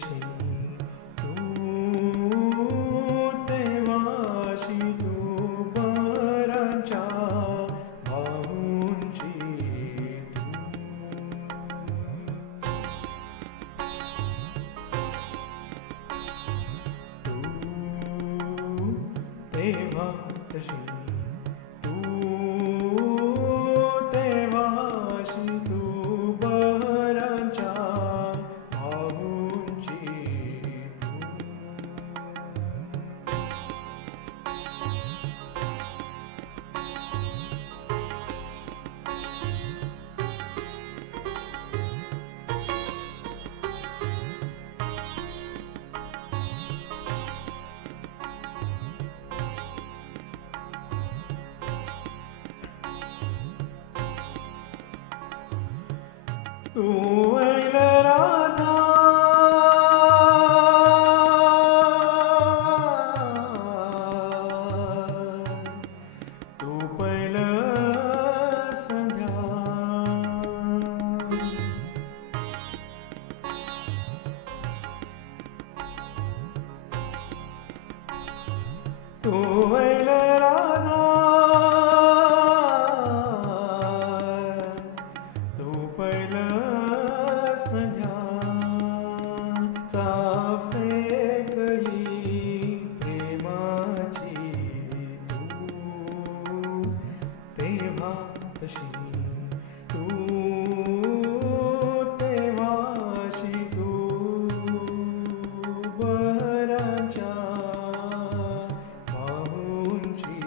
तशी तू तेव्हाशी तू बराच्या भाऊंची तू तेव्हा तशी तू तेव्हाशी तू बराच्या भाऊंची तू ऐल राधा तू पैल संध्या तू ऐल राधा तू पैल संध्या चाफे गळी प्रेमाची तू तेव्हा तशी तू तेव्हाशी तू बराच्या भाऊंची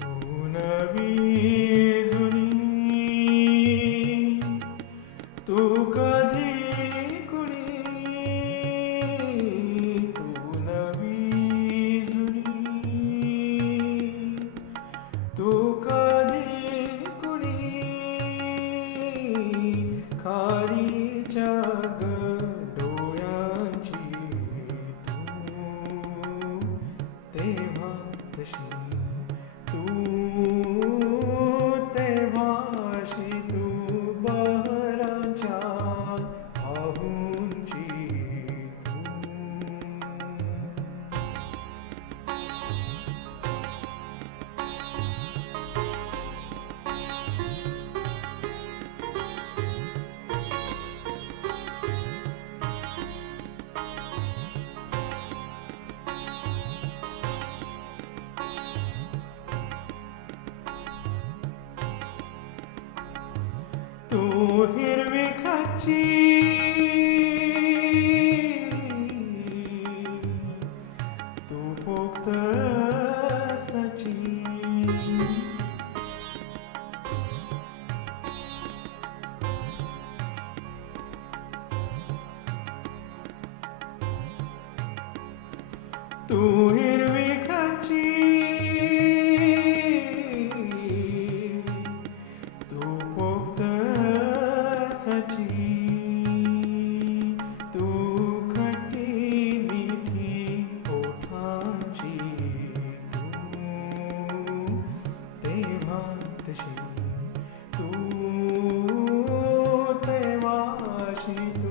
तू नवी जुनी तू कधी कुणी तू नवी जुनी तू कधी कुणी खारीच्या डोळ्यांची तू तेव्हा तशी तू तेव्हाशी तू बराच्या भाऊंची तू हिरवी खाची तू पोक्त सची तू हिरवी खाची तू पोक्त सची तू खट्टी मिठी ओठांची तू तेव्हा तशी तू तेव्हाशी तू